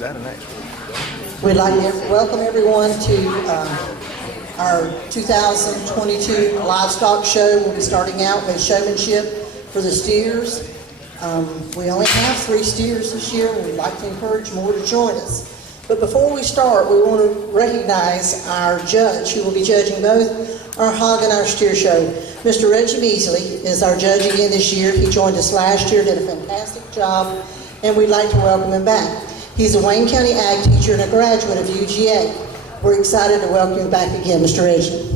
that an actual? We'd like to welcome everyone to our 2022 livestock show. We'll be starting out with showmanship for the steers. We only have 3 steers this year, and we'd like to encourage more to join us. But before we start, we want to recognize our judge who will be judging both our hog and our steer show. Mr. Reggie Beasley is our judge again this year. He joined us last year, did a fantastic job, and we'd like to welcome him back. He's a Wayne County Ag teacher and a graduate of UGA. We're excited to welcome him back again, Mr. Reggie.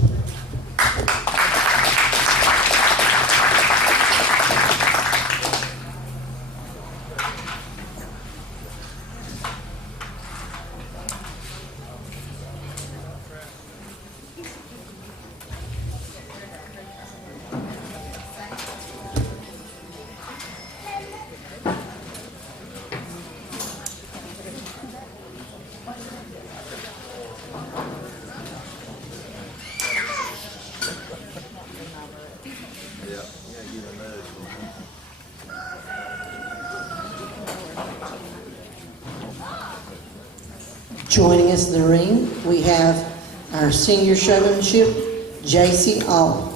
Joining us in the ring, we have our senior showmanship, J.C. All.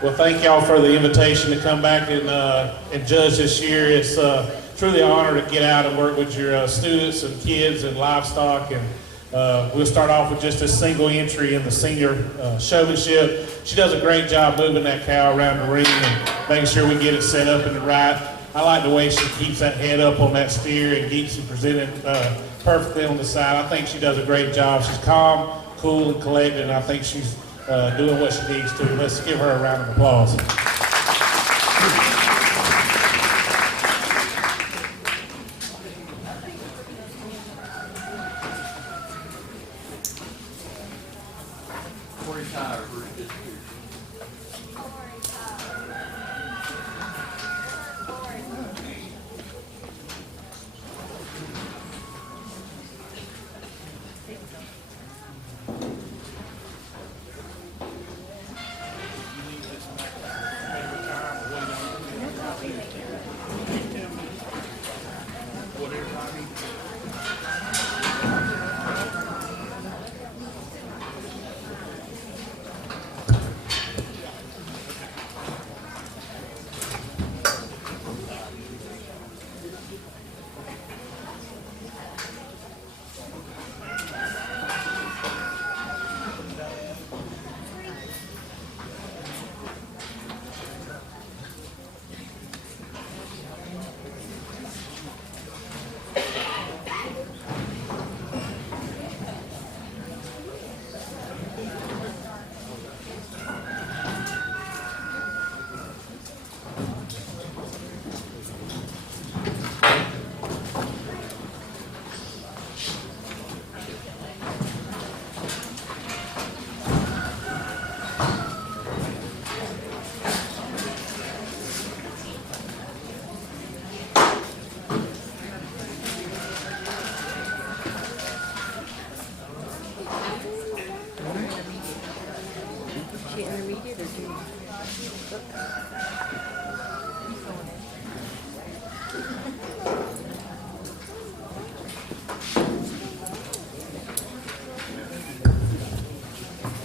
Well, thank y'all for the invitation to come back and judge this year. It's truly an honor to get out and work with your students and kids and livestock. And we'll start off with just a single entry in the senior showmanship. She does a great job moving that cow around the ring and making sure we get it set up in the right. I like the way she keeps that head up on that steer and keeps it presented perfectly on the side. I think she does a great job. She's calm, cool, and collected, and I think she's doing what she needs to. Let's give her a round of applause.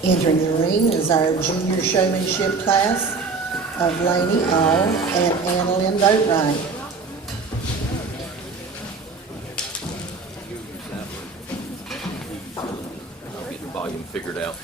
Entering the ring is our junior showmanship class of Lainey All and Annalyn Boatwright. I'll get the volume figured out.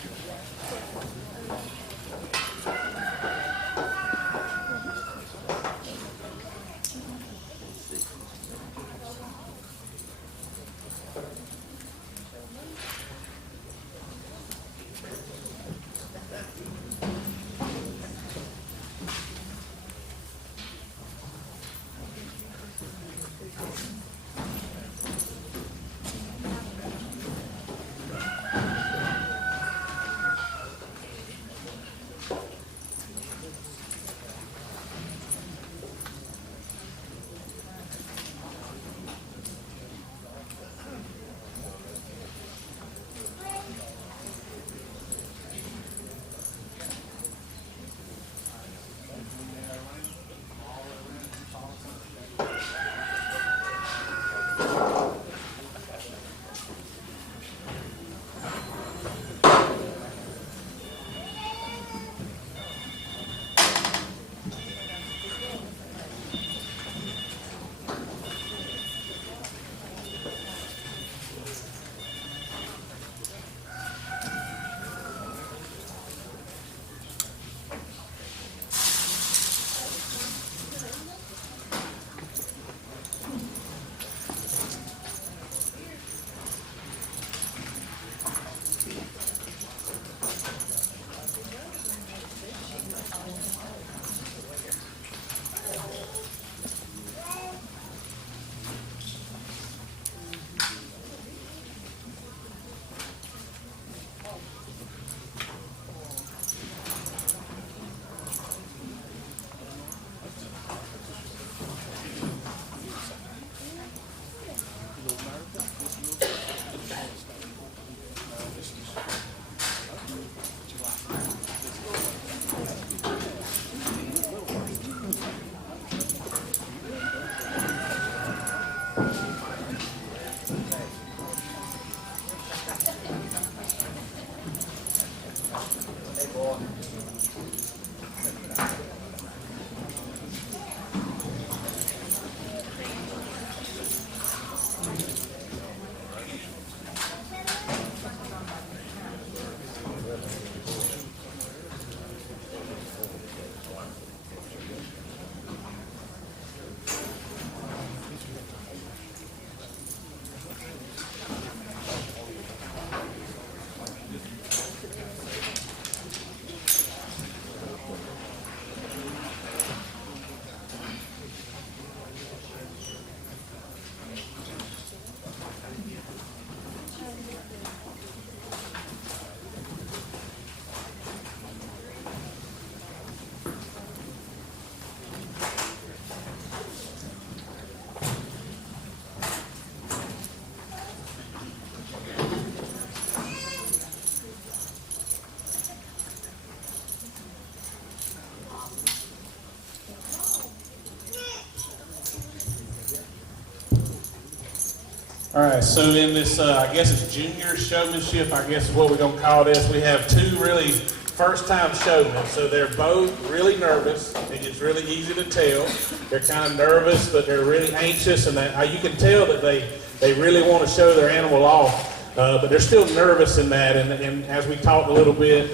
All right, so in this, I guess it's junior showmanship, I guess is what we're going to call this. We have two really first-time showmen, so they're both really nervous. It's really easy to tell. They're kind of nervous, but they're really anxious, and you can tell that they really want to show their animal off, but they're still nervous in that. And as we talked a little bit,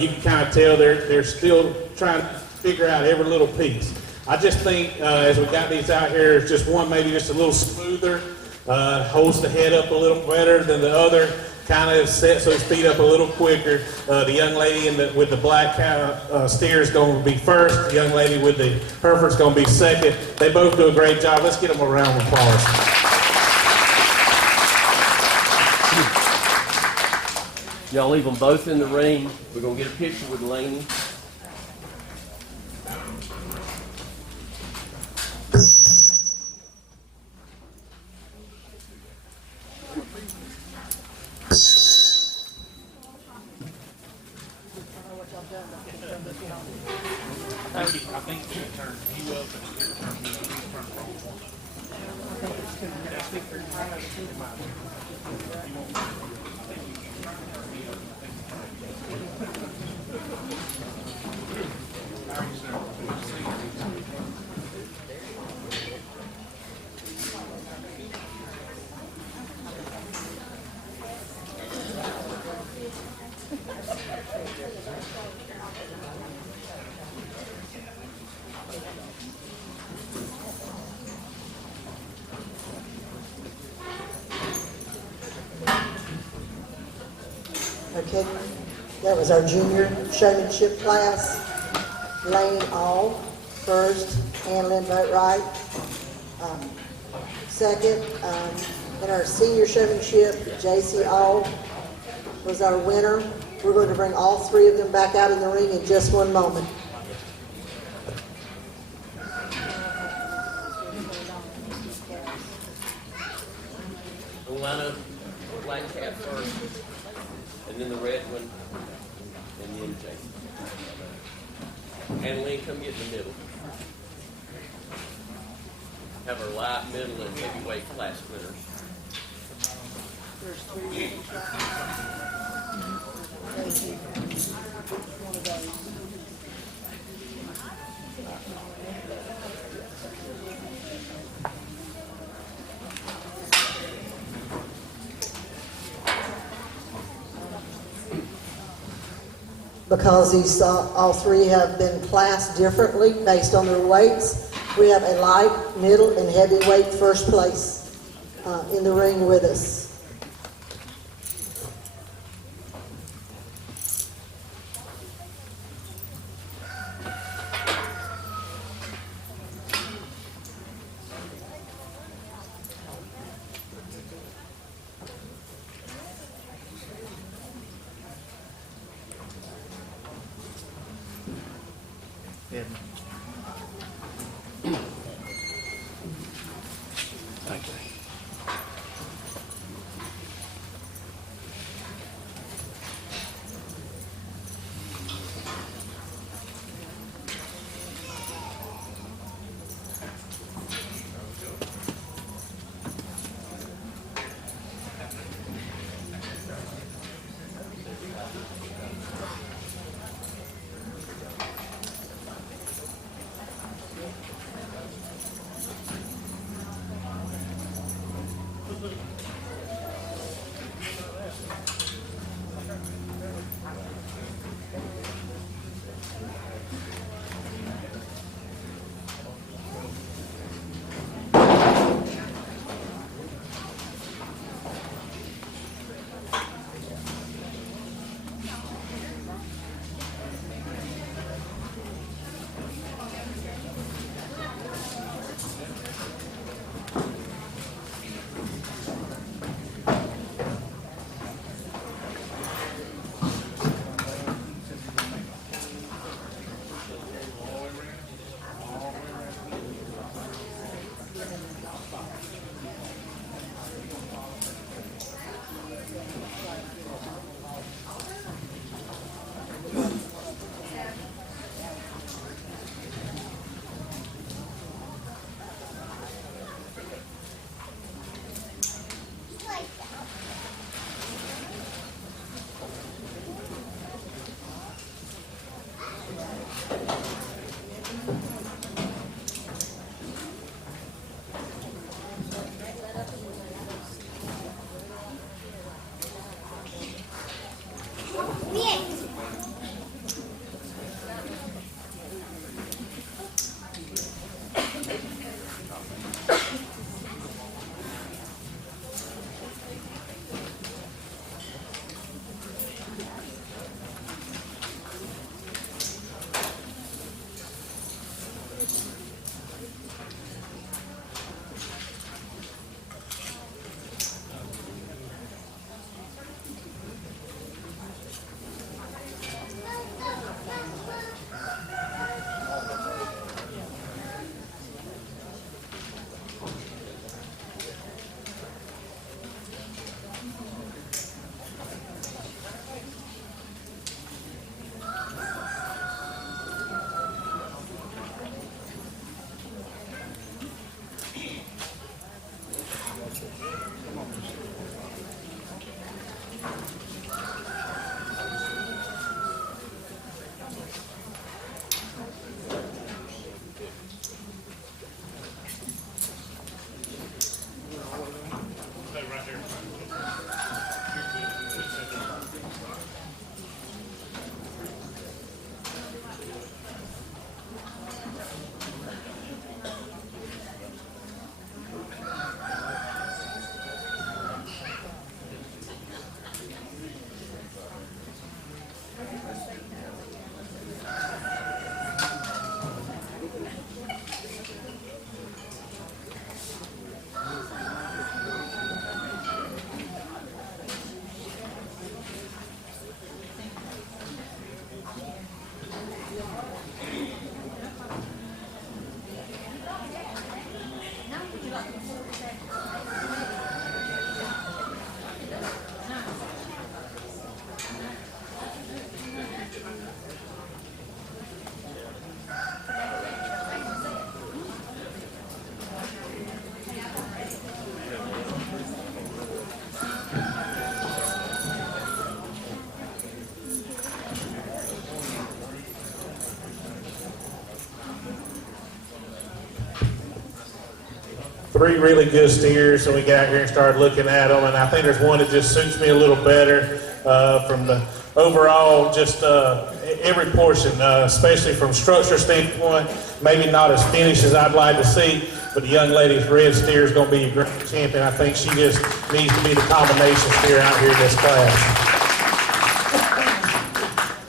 you can kind of tell they're still trying to figure out every little piece. I just think as we got these out here, it's just one maybe just a little smoother. Holds the head up a little better than the other, kind of sets those feet up a little quicker. The young lady with the black steer is going to be first. The young lady with the Hereford's going to be second. They both do a great job. Let's get them a round of applause. Y'all leave them both in the ring. We're going to get a picture with Lainey. I think you turn you up and you turn me up. Okay, that was our junior showmanship class. Lane All, first, Ann-Lynn Boatwright. Second, in our senior showmanship, J.C. All was our winner. We're going to bring all three of them back out in the ring in just one moment. We'll line up black cat first, and then the red one, and then Jason. Annalene, come get in the middle. Have our light, middle, and heavyweight class winners. Because these all three have been classed differently based on their weights, we have a light, middle, and heavyweight first place in the ring with us. Thank you. Three really good steers, and we got here and started looking at them, and I think there's one that just suits me a little better from the overall, just every portion, especially from structure standpoint, maybe not as finished as I'd like to see, but the young lady's red steer is going to be a great champion. I think she just needs to be the combination steer out here in this class.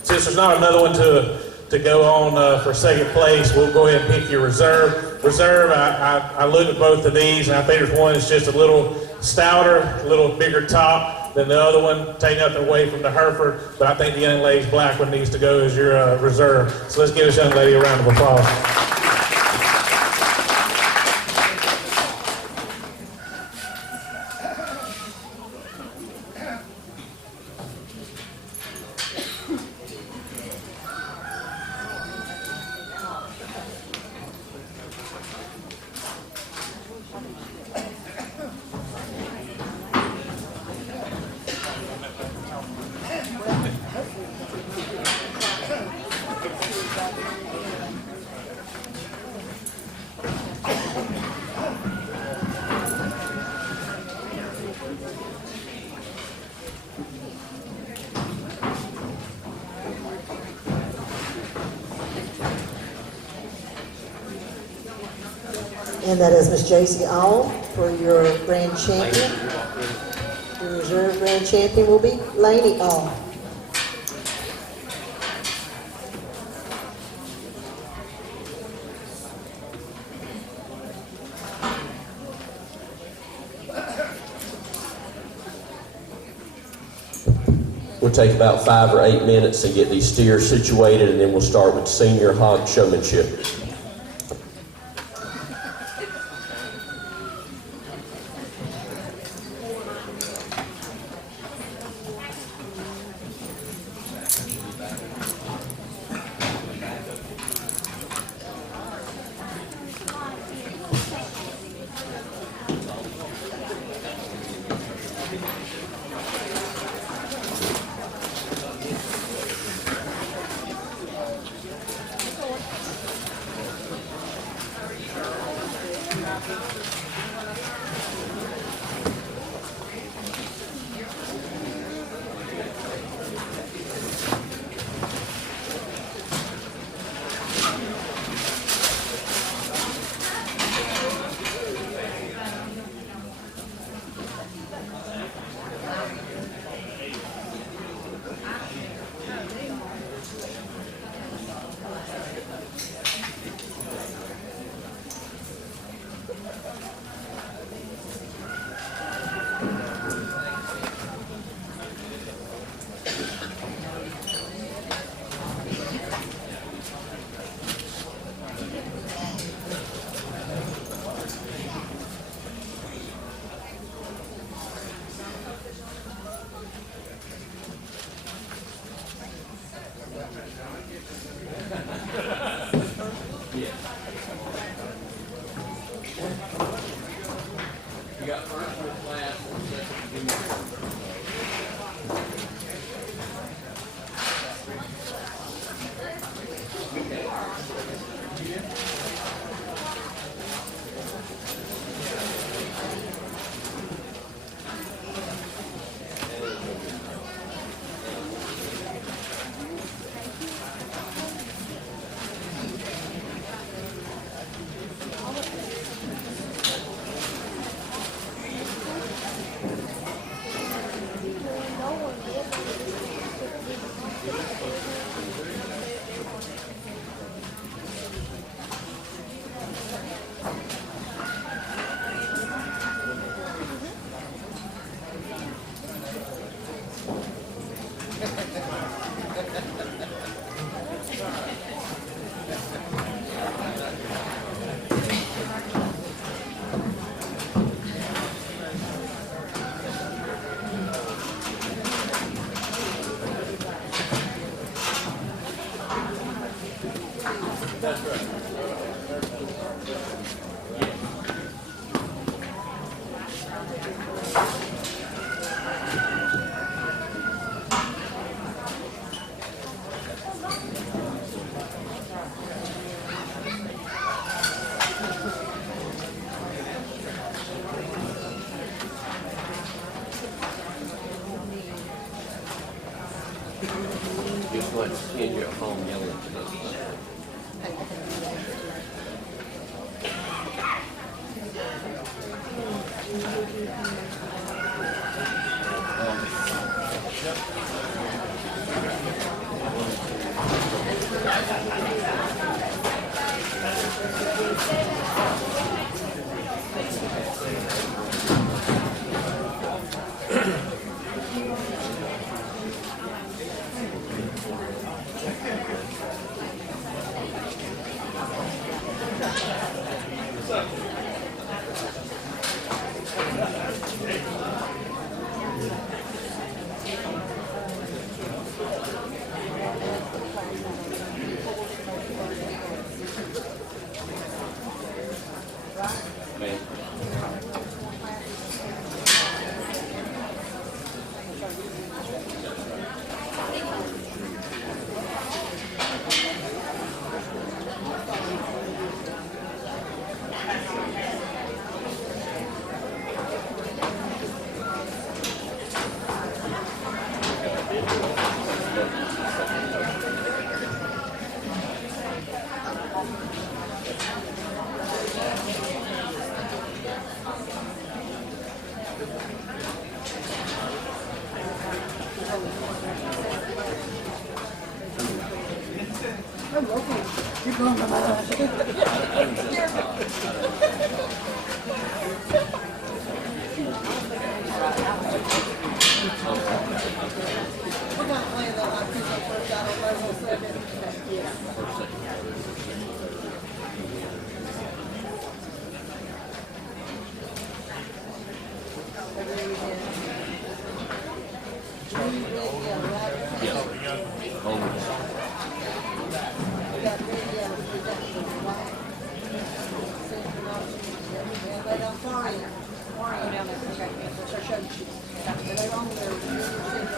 Since there's not another one to go on for second place, we'll go ahead and pick your reserve. Reserve, I looked at both of these, and I think there's one that's just a little stouter, a little bigger top than the other one. Take nothing away from the Hereford, but I think the young lady's black one needs to go as your reserve. So let's give this young lady a round of applause. And that is Miss J.C. Owl for your grand champion. Your reserve grand champion will be Laney Owl. We'll take about 5 or 8 minutes and get these steers situated, and then we'll start with senior hog showmanship. much seeing you at home yelling at us.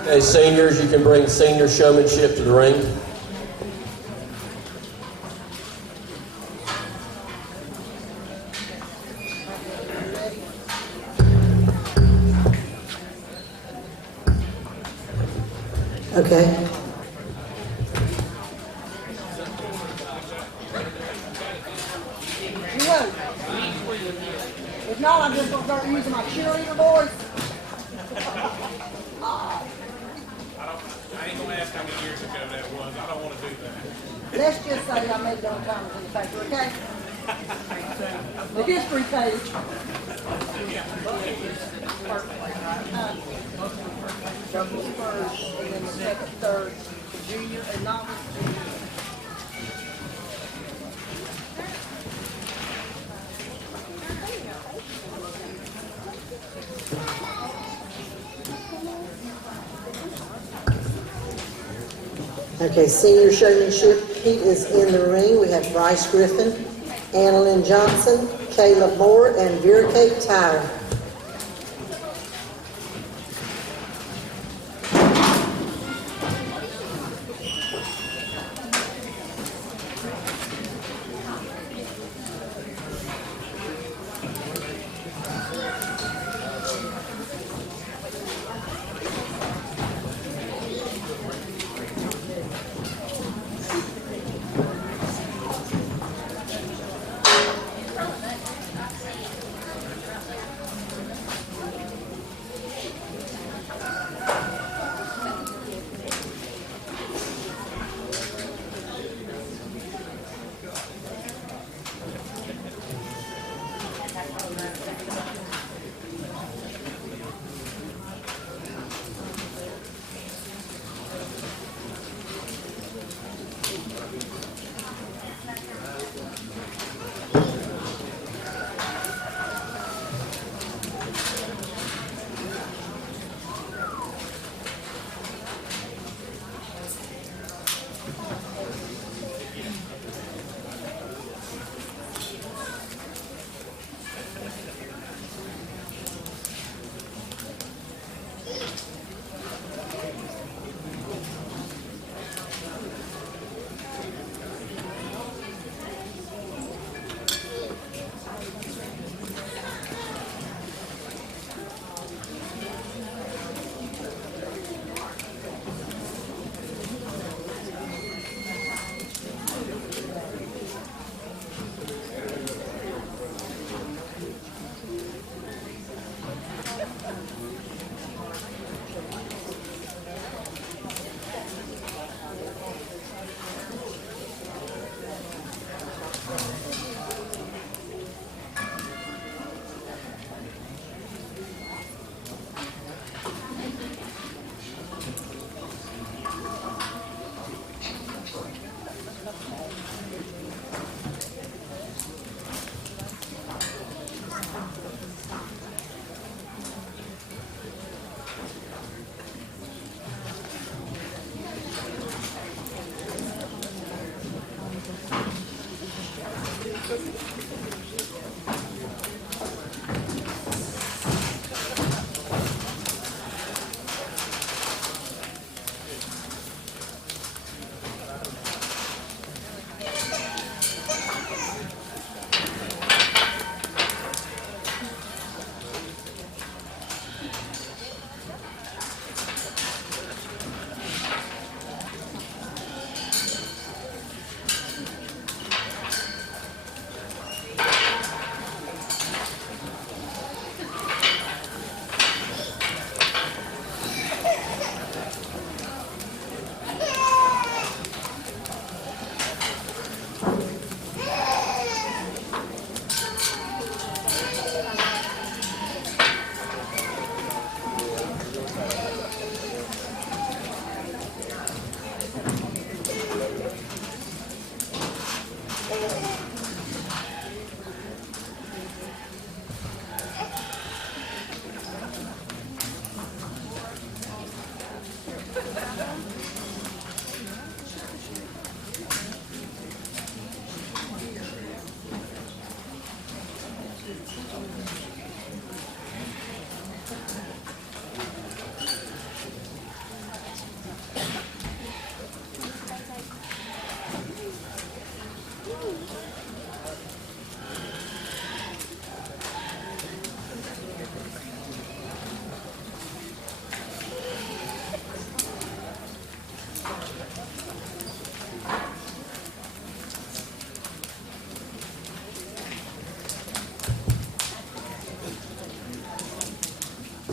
Okay, seniors, you can bring senior showmanship to the ring. Okay. You won't. If not, I'm just gonna start using my cheerleader voice. I ain't gonna ask how many years ago that was. I don't want to do that. Let's just say I made it on time in the paper, okay? The history page. Double first, and then the second, third, junior, and novice, junior. Okay, senior showmanship, Pete is in the ring. We have Bryce Griffin, Annalyn Johnson, Caleb Moore, and Vera Kate Tyler.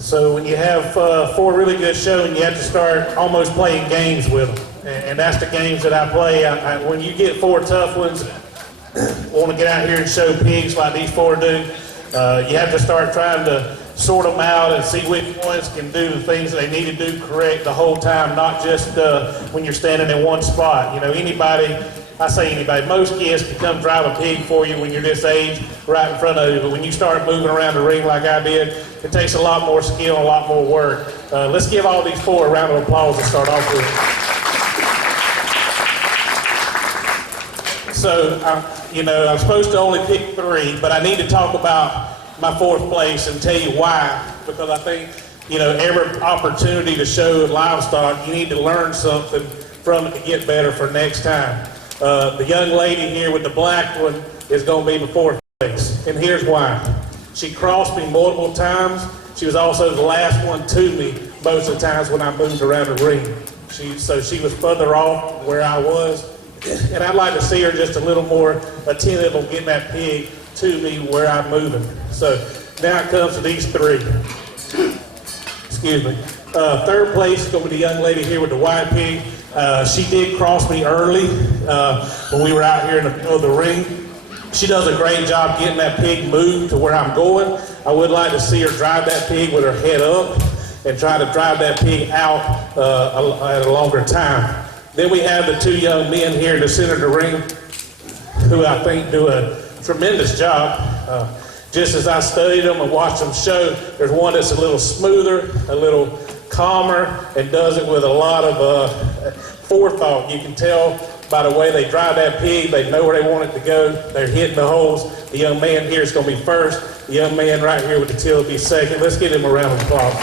So when you have 4 really good showmen, you have to start almost playing games with them. And that's the games that I play. When you get 4 tough ones, want to get out here and show pigs like these 4 do, you have to start trying to sort them out and see which ones can do the things they need to do correct the whole time, not just when you're standing in one spot. You know, anybody, I say anybody, most kids can come drive a pig for you when you're this age right in front of you, but when you start moving around the ring like I did, it takes a lot more skill and a lot more work. Let's give all these 4 a round of applause to start off with. So, you know, I'm supposed to only pick 3, but I need to talk about my 4th place and tell you why, because I think, you know, every opportunity to show livestock, you need to learn something from it to get better for next time. The young lady here with the black one is going to be my 4th place, and here's why. She crossed me multiple times. She was also the last one to me most of the times when I moved around the ring. So she was further off where I was, and I'd like to see her just a little more attentive on getting that pig to me where I'm moving. So now it comes to these 3. Excuse me. 3rd place is going to be the young lady here with the white pig. She did cross me early when we were out here in the middle of the ring. She does a great job getting that pig moved to where I'm going. I would like to see her drive that pig with her head up and try to drive that pig out at a longer time. Then we have the 2 young men here in the center of the ring who I think do a tremendous job. Just as I studied them and watched them show, there's one that's a little smoother, a little calmer, and does it with a lot of forethought. You can tell by the way they drive that pig, they know where they want it to go. They're hitting the holes. The young man here is going to be 1st. The young man right here with the till will be 2nd. Let's give him a round of applause.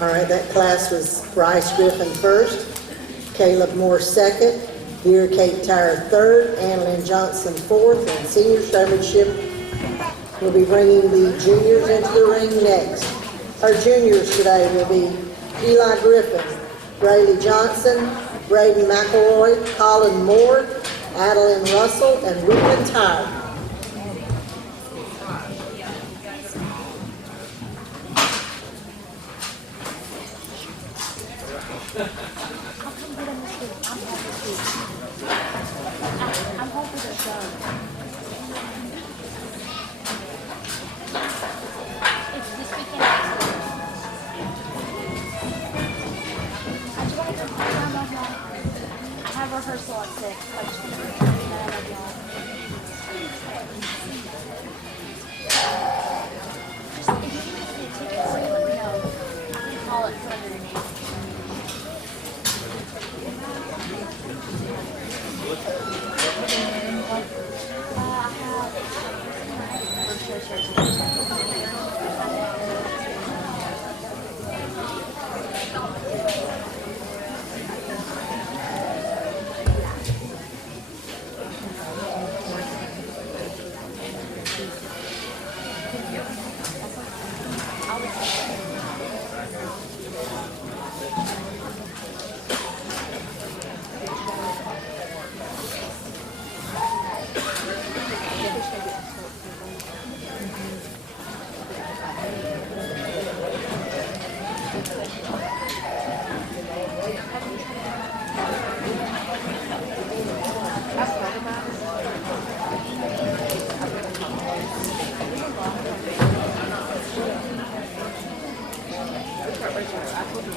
All right, that class was Bryce Griffin 1st, Caleb Moore 2nd, Dear Kate Tyre 3rd, Annalyn Johnson 4th, and senior showmanship will be bringing the juniors into the ring next. Our juniors today will be Eli Griffin, Braylee Johnson, Braden McElroy, Colin Moore, Adeline Russell, and Ruben Tyre. Rehearsal at 6. Just if you give me the ticket for you, let me know. I can call it for underneath. I have for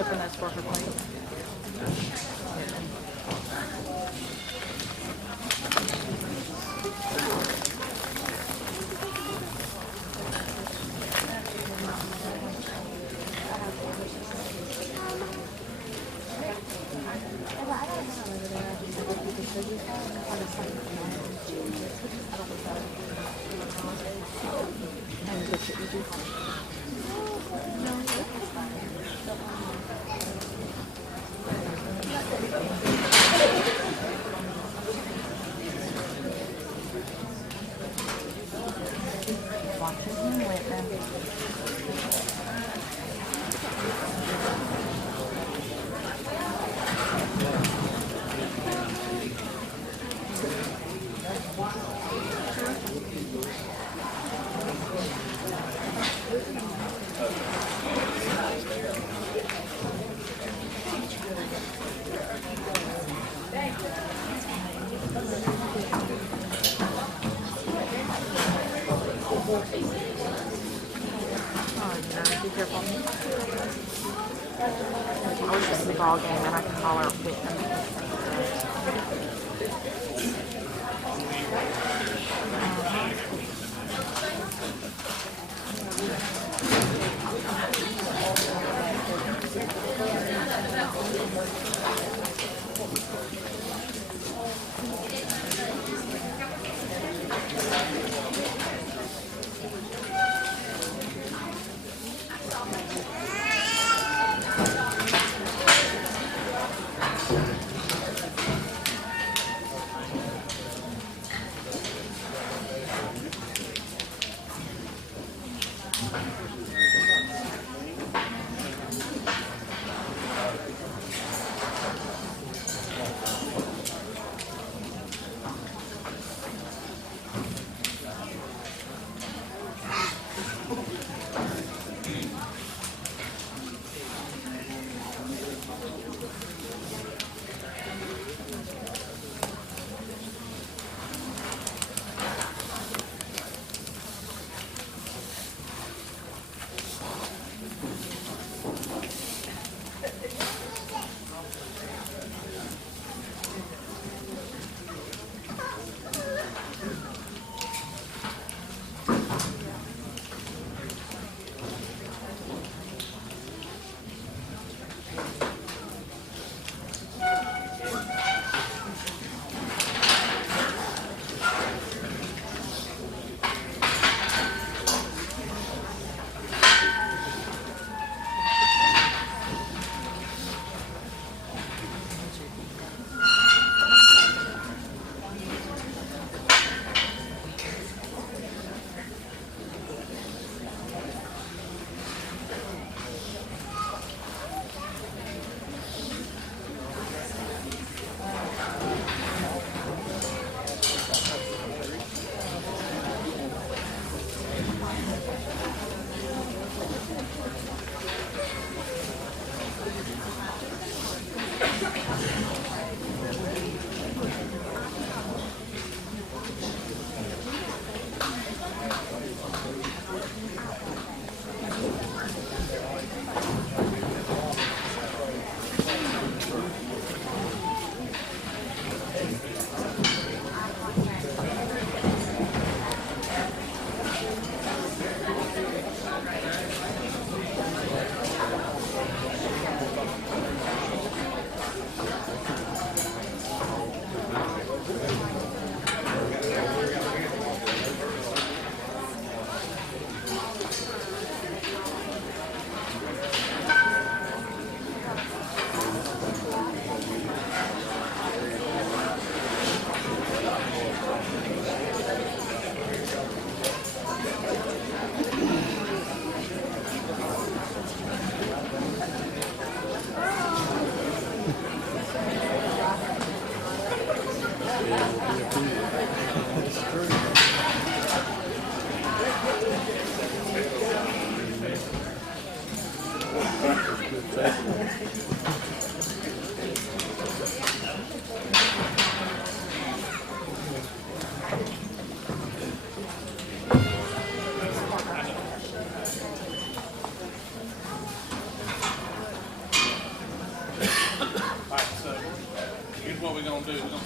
Open that sparkler plate. Be careful. I wish this was a ball game and I could call her quick.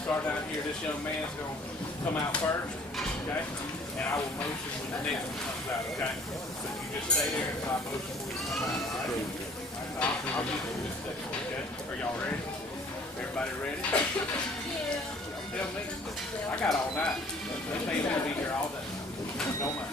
start down here. This young man's going to come out first, okay? And I will motion when the next one comes out, okay? So you just stay there until I motion when you come out, all right? All right, I'll give you just a second, okay? Are y'all ready? Everybody ready? Yeah. tell me. I got all night. They say they'll be here all day. Don't mind.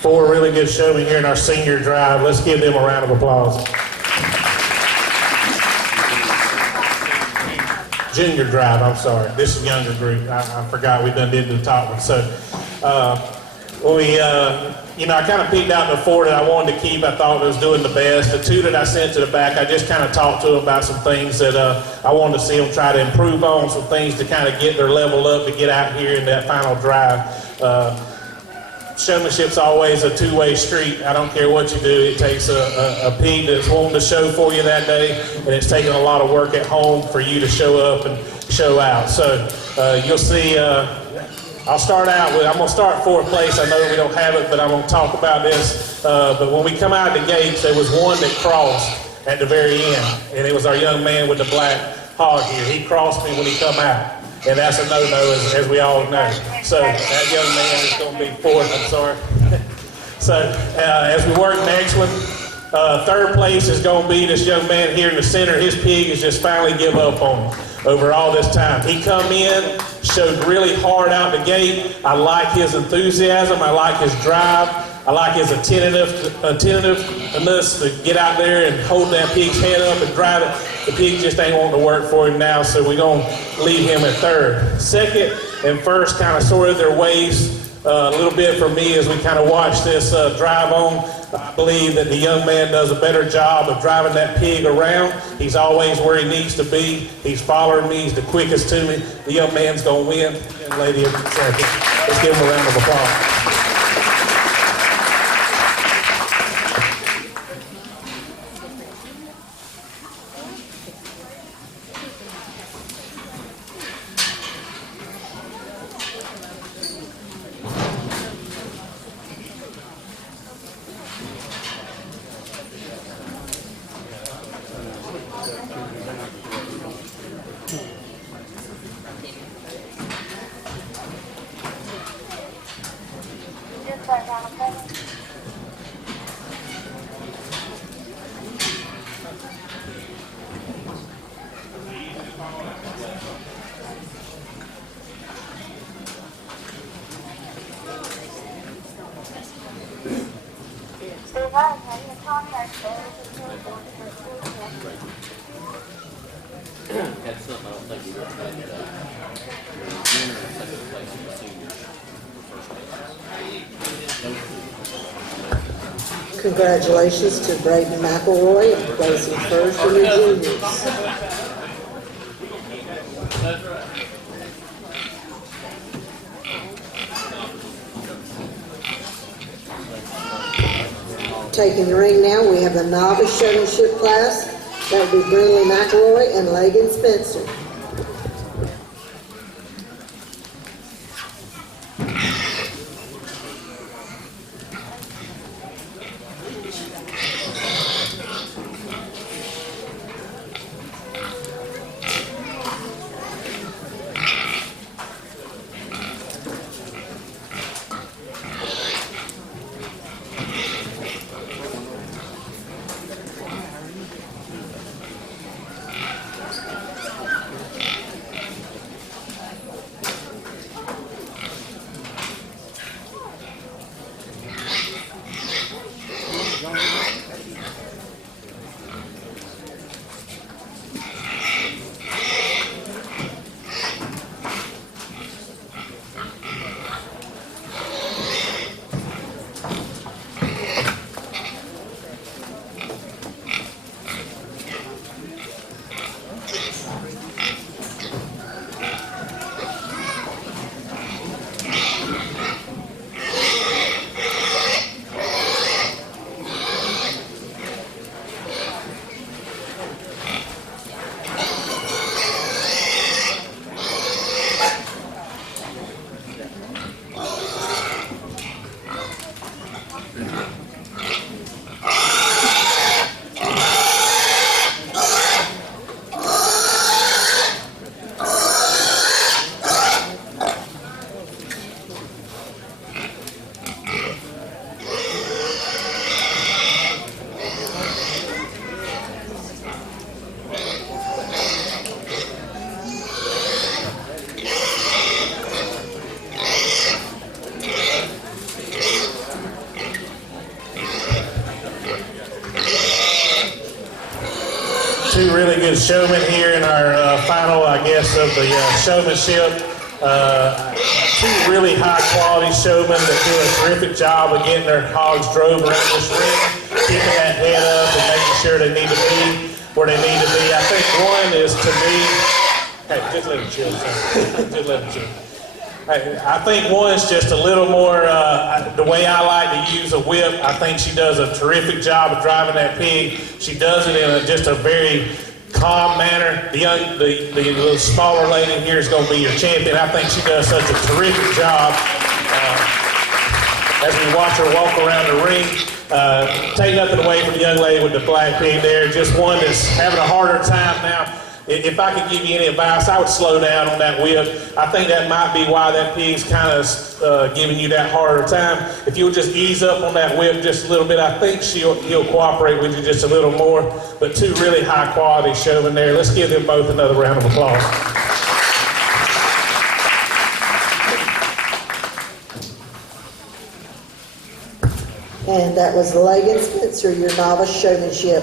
Four really good showmen here in our senior drive. Let's give them a round of applause. Junior drive, I'm sorry. This is younger group. I forgot we done did the top one. So when we, I kind of picked out the four that I wanted to keep. I thought was doing the best. The two that I sent to the back, I just kind of talked to them about some things that I wanted to see them try to improve on, some things to kind of get their level up to get out here in that final drive. Showmanship's always a two-way street. I don't care what you do. It takes a pig that's wanting to show for you that day, and it's taking a lot of work at home for you to show up and show out. So you'll see, I'll start out with, I'm going to start fourth place. I know we don't have it, but I'm going to talk about this. But when we come out of the gates, there was one that crossed at the very end, and it was our young man with the black hog here. He crossed me when he come out. And that's a no-no, as we all know. So that young man is going to be fourth, I'm sorry. So as we work next one, third place is going to be this young man here in the center. His pig has just finally give up on him over all this time. He come in, showed really hard out the gate. I like his enthusiasm. I like his drive. I like his attentiveness to get out there and hold that pig's head up and drive it. The pig just ain't wanting to work for him now, so we're going to leave him at third. Second and first kind of sorted their ways a little bit for me as we kind of watch this drive on. I believe that the young man does a better job of driving that pig around. He's always where he needs to be. He's following me. He's the quickest to me. The young man's going to win. Young lady, let's give him a round of applause. think we're going to have your junior and second place in the seniors for first place. Congratulations to Braden McElroy on placing first in the juniors. That's right. Taking the ring now, we have the novice showmanship class. That would be Brinley McElroy and Lagan Spencer. Two really good showmen here in our final, I guess, of the showmanship. Two really high-quality showmen that do a terrific job of getting their hogs drove around this ring, keeping that head up and making sure they need to be where they need to be. I think one is to me, hey, just let him chill, son. Just let him chill. I think one's just a little more, the way I like to use a whip, I think she does a terrific job of driving that pig. She does it in just a very calm manner. The little smaller lady here is going to be your champion. I think she does such a terrific job. As we watch her walk around the ring, take nothing away from the young lady with the black pig there, just one that's having a harder time now. If I could give you any advice, I would slow down on that whip. I think that might be why that pig's kind of giving you that harder time. If you'll just ease up on that whip just a little bit, I think he'll cooperate with you just a little more. But two really high quality showmen there. Let's give them both another round of applause. And that was Lagan Spencer, your novice showmanship.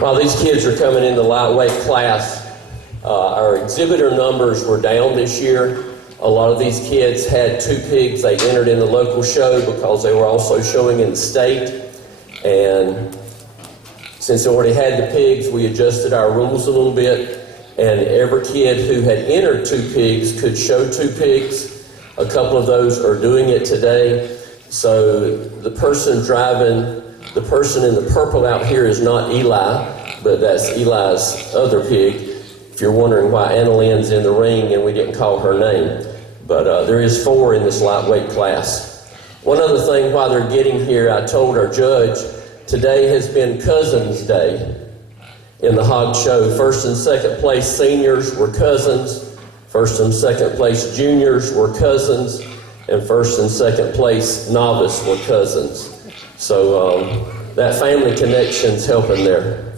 While these kids are coming in the lightweight class, our exhibitor numbers were down this year. A lot of these kids had 2 pigs they entered in the local show because they were also showing in the state. And since they already had the pigs, we adjusted our rules a little bit. And every kid who had entered 2 pigs could show 2 pigs. A couple of those are doing it today. So the person the person in the purple out here is not Eli, but that's Eli's other pig. If you're wondering why Anna Lynn's in the ring and we didn't call her name. But there is 4 in this lightweight class. One other thing while they're getting here, I told our judge, today has been Cousins Day in the hog show. First and second place seniors were cousins. First and second place juniors were cousins. And first and second place novice were cousins. So that family connection's helping there.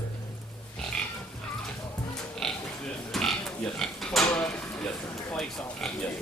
Yes. Yes. Place on. Yes.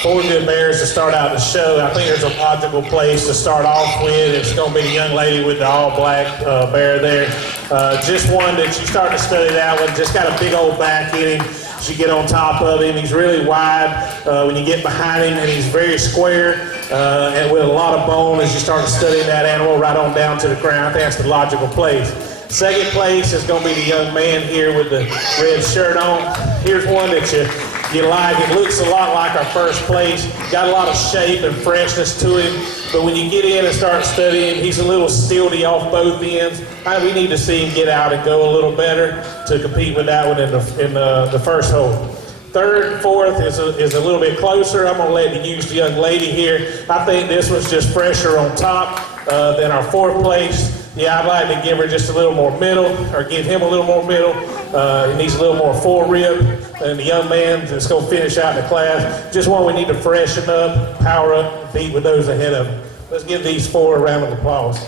Four good bears to start out the show. I think there's a logical place to start off with. It's going to be the young lady with the all-black bear there. Just one that you start to study that one. Just got a big old back in him. As you get on top of him, he's really wide when you get behind him, and he's very square and with a lot of bone as you start to study that animal right on down to the ground. I think that's the logical place. Second place is going to be the young man here with the red shirt on. Here's one that you like. It looks a lot like our first place. Got a lot of shape and freshness to him. But when you get in and start studying, he's a little stilty off both ends. We need to see him get out and go a little better to compete with that one in the first hole. Third and fourth is a little bit closer. I'm going to let you use the young lady here. I think this one's just fresher on top than our fourth place. Yeah, I'd like to give her just a little more middle, or give him a little more middle. He needs a little more forerib. And the young man that's going to finish out in the class, just one we need to freshen up, power up, compete with those ahead of him. Let's give these 4 a round of applause.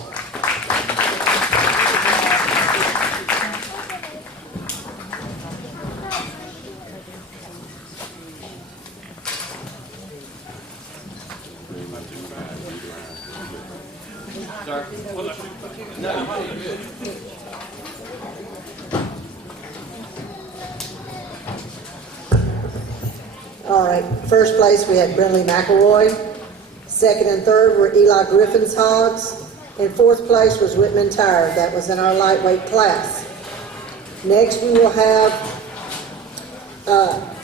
All right, first place we had Brinley McElroy. Second and third were Eli Griffin's hogs. And fourth place was Whitman Tire. That was in our lightweight class. Next we will have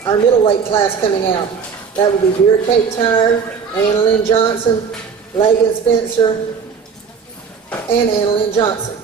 our middleweight class coming out. That will be Beer Cape Tire, Anna Lynn Johnson, Lagan Spencer, and Anna Lynn Johnson.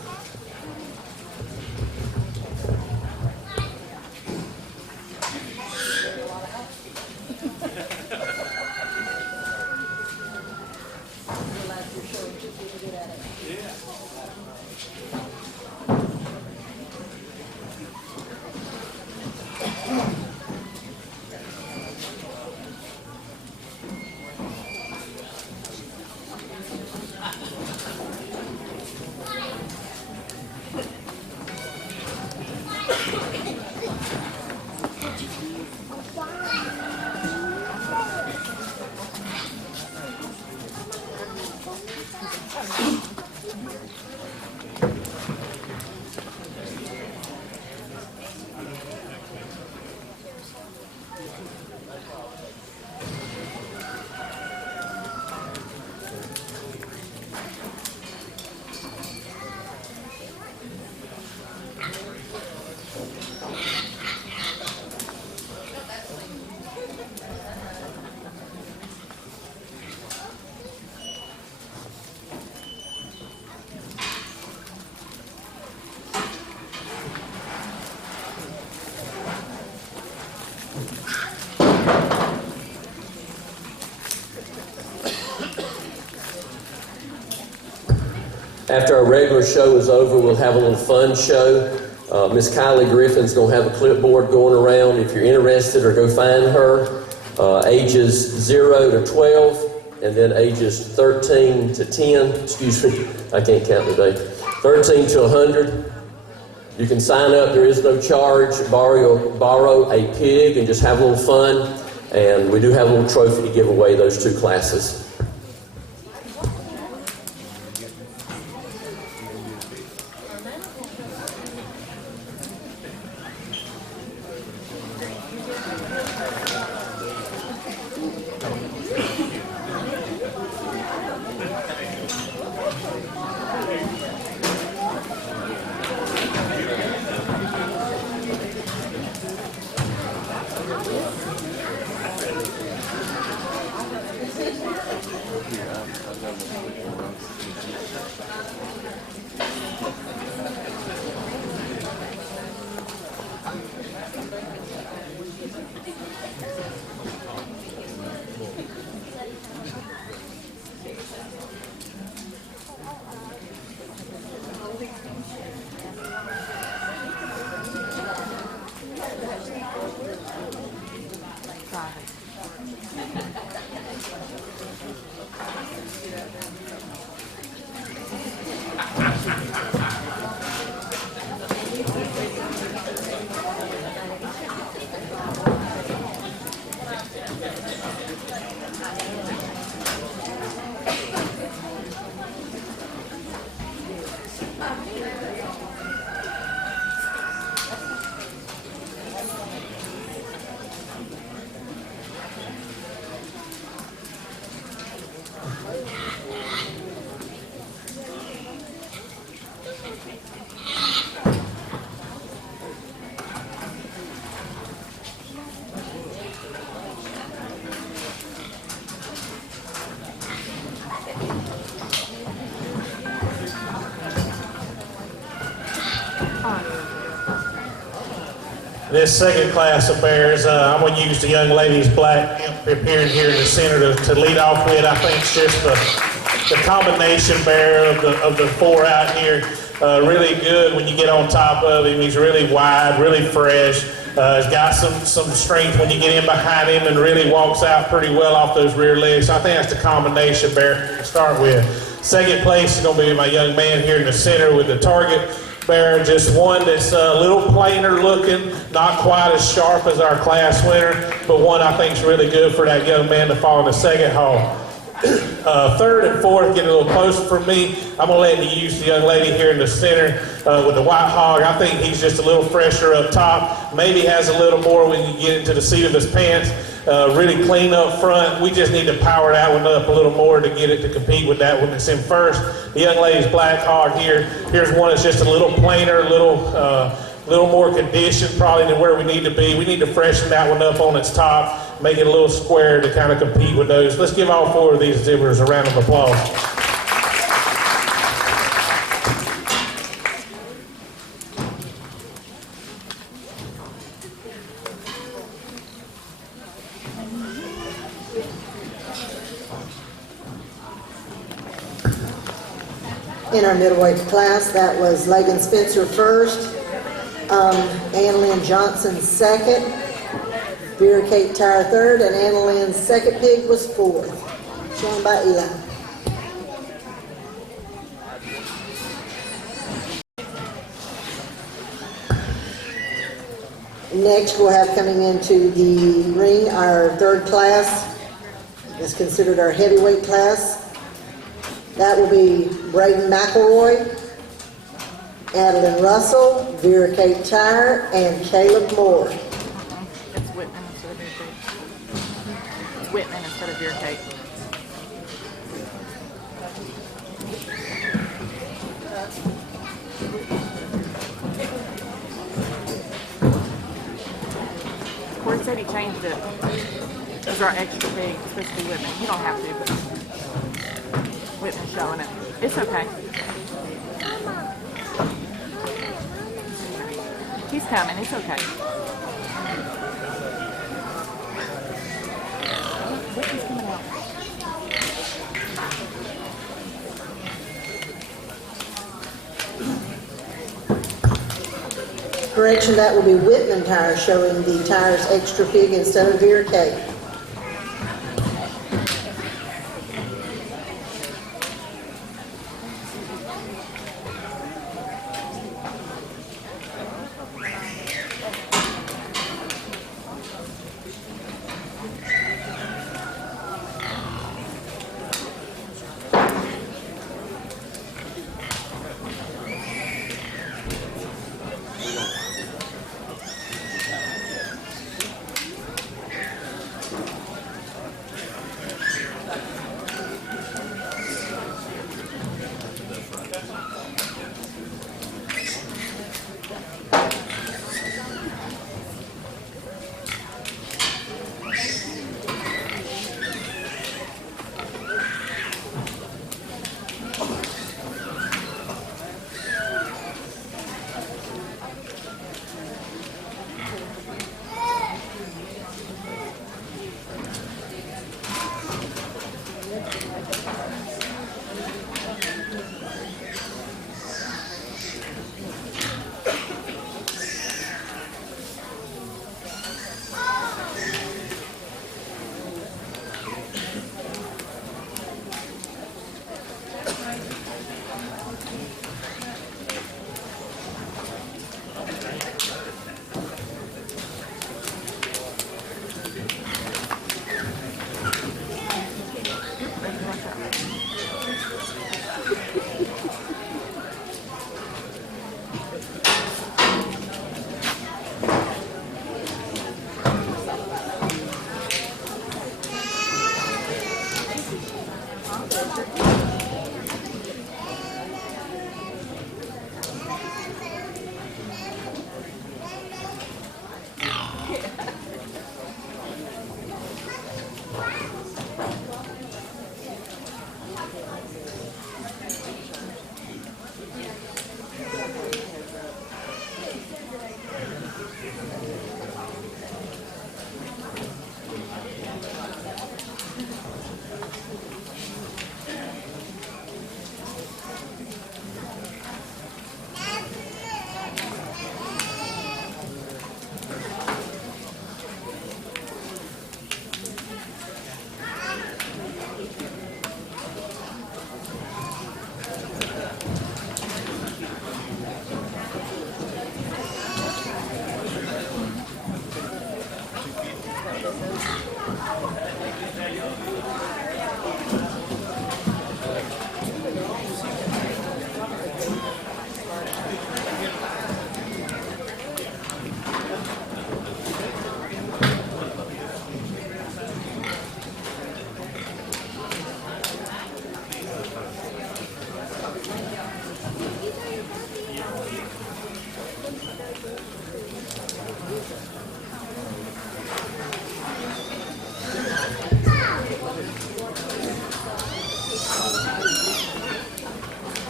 After our regular show is over, we'll have a little fun show. Miss Kylie Griffin's going to have a clipboard going around. If you're interested, or go find her. Ages 0 to 12, and then ages 13 to 10. Excuse me, I can't count today. 13 to 100. You can sign up. There is no charge. Borrow a pig and just have a little fun. And we do have a little trophy to give away those 2 classes. This second class of bears, I'm going to use the young lady's black imp appearing here in the center to lead off with. I think it's just the combination bear of the 4 out here. Really good when you get on top of him. He's really wide, really fresh. He's got some strength when you get in behind him, and really walks out pretty well off those rear legs. So I think that's the combination bear to start with. Second place is going to be my young man here in the center with the target bear, just one that's a little plainer looking, not quite as sharp as our class winner, but one I think is really good for that young man to fall in the second hole. Third and fourth getting a little closer for me. I'm going to let you use the young lady here in the center with the white hog. I think he's just a little fresher up top. Maybe has a little more when you get into the seat of his pants. Really clean up front. We just need to power that one up a little more to get it to compete with that one that's in first. The young lady's black hog here. Here's one that's just a little plainer, a little more conditioned probably than where we need to be. We need to freshen that one up on its top, make it a little square to kind of compete with those. Let's give all 4 of these exhibitors a round of applause. In our middleweight class, that was Lagan Spencer first, Ann Lynn Johnson second, Vera Kate Tyre third, and Anna Lynn's second pig was fourth, shown by Eli. Next, we'll have coming into the ring our third class. It's considered our heavyweight class. That will be Braden McElroy, Adeline Russell, Vera Kate Tyre, and Caleb Moore. It's Whitman instead of Beer Cake. It's Whitman instead of Beer Cake. Corey said he changed it. Those are extra big. It's supposed to be Whitman. You don't have to, but Whitman's showing it. It's okay. He's coming. It's okay. Whitman's coming out. Correction, that will be Whitman Tire showing the tires extra big instead of Vera Kate.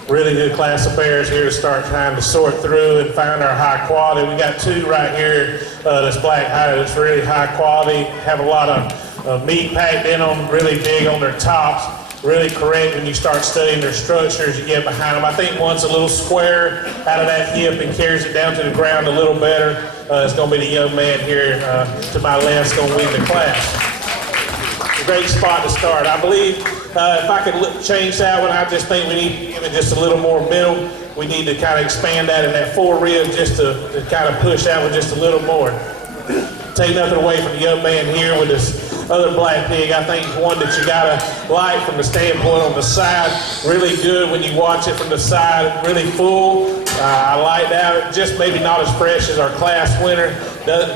Really good class of bears here to start trying to sort through and find our high quality. We got two right here that's black hide that's really high quality, have a lot of meat packed in them, really big on their tops, really correct when you start studying their structures, you get behind them. I think one's a little square out of that hip and carries it down to the ground a little better. It's going to be the young man here to my left is going to win the class. Great spot to start. I believe if I could change that one, I just think we need to give it just a little more middle. We need to kind of expand that in that 4 rib just to kind of push that one just a little more. take nothing away from the young man here with this other black pig. I think it's one that you gotta like from the standpoint on the side. Really good when you watch it from the side, really full. I like that, just maybe not as fresh as our class winner,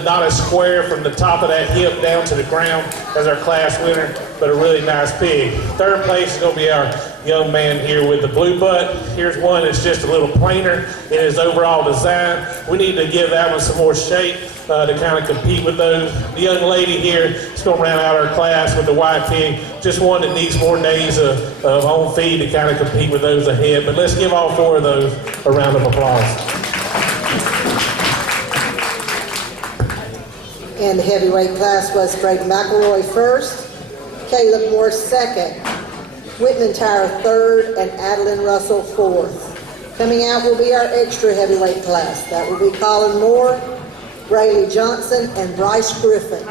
not as square from the top of that hip down to the ground as our class winner, but a really nice pig. Third place is gonna be our young man here with the blue butt. Here's one that's just a little plainer in his overall design. We need to give that one some more shape to kind of compete with those. The young lady here is going to round out our class with the white pig. Just one that needs more days of on feed to kind of compete with those ahead. But let's give all four of those a round of applause. And the heavyweight class was Greg McElroy first, Caleb Moore second, Whitman Tyre third, and Adeline Russell fourth. Coming out will be our extra heavyweight class. That will be Colin Moore, Brayley Johnson, and Bryce Griffin.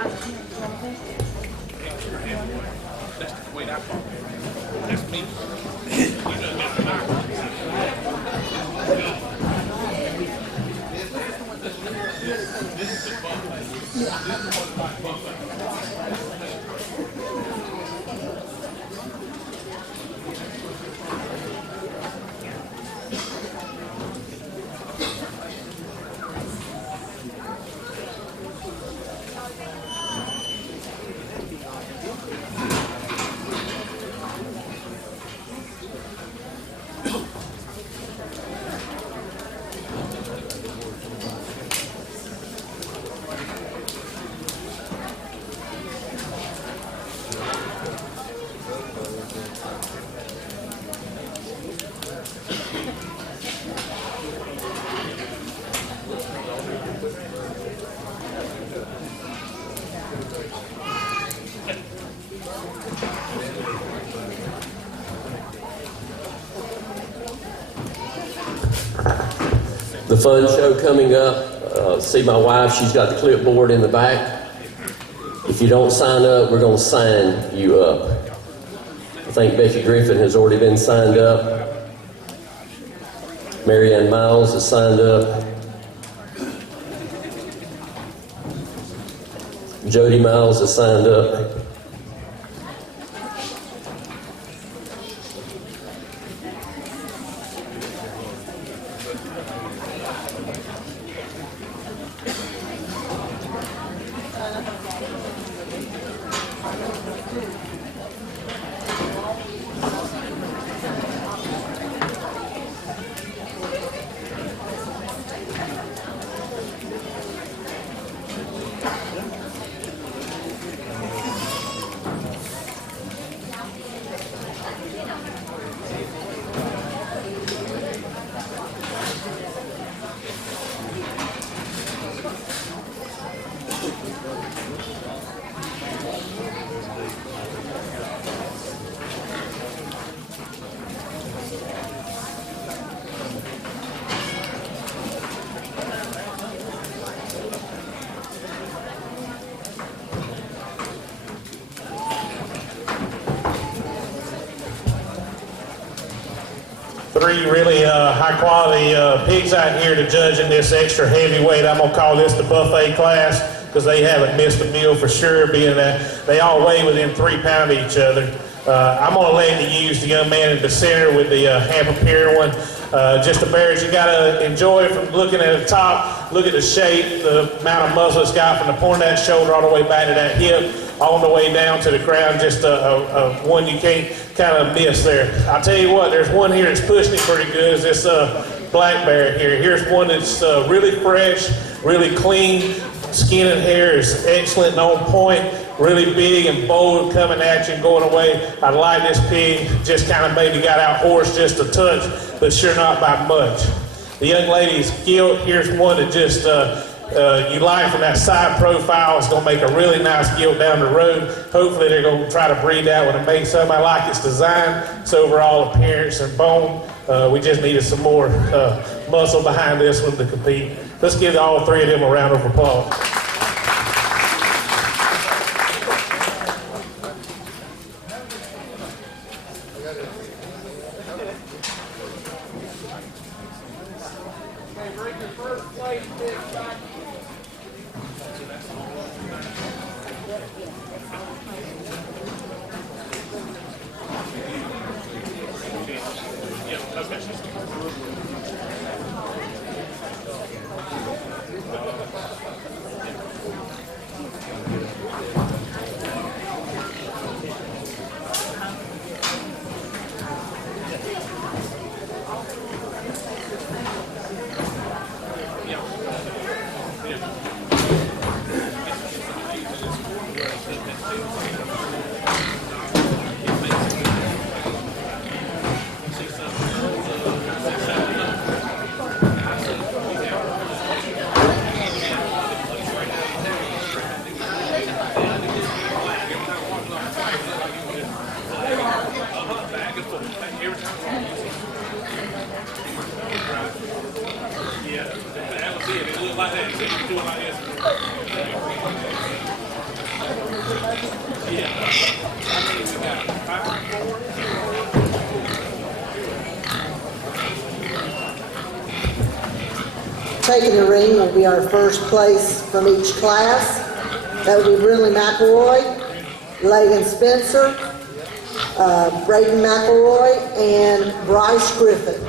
The fun show coming up. See my wife, she's got the clipboard in the back. If you don't sign up, we're going to sign you up. I think Becky Griffin has already been signed up. Marianne Miles is signed up. Jody Miles is signed up. Three really high quality pigs out here to judge in this extra heavyweight. I'm going to call this the buffet class because they haven't missed a meal for sure, being that they all weigh within 3 pounds of each other. I'm going to let you use the young man in the center with the half-a-peer one. Just the bears, you got to enjoy from looking at the top, look at the shape, the amount of muscle it's got from the point of that shoulder all the way back to that hip, all the way down to the ground, just one you can't kind of miss there. I'll tell you what, there's one here that's pushing it pretty good, is this black bear here. Here's one that's really fresh, really clean, skin and hair is excellent and on point, really big and bold coming at you and going away. I like this pig, just kind of maybe got out horsed just a touch, but sure not by much. The young lady's gilt, here's one that just you like from that side profile. It's going to make a really nice gilt down the road. Hopefully they're going to try to breed that one and make some. I like its design, its overall appearance and bone. We just needed some more muscle behind this one to compete. Let's give all three of them a round of applause. Taking the ring will be our first place from each class. That would be Brinley McElroy, Logan Spencer, Braden McElroy, and Bryce Griffin.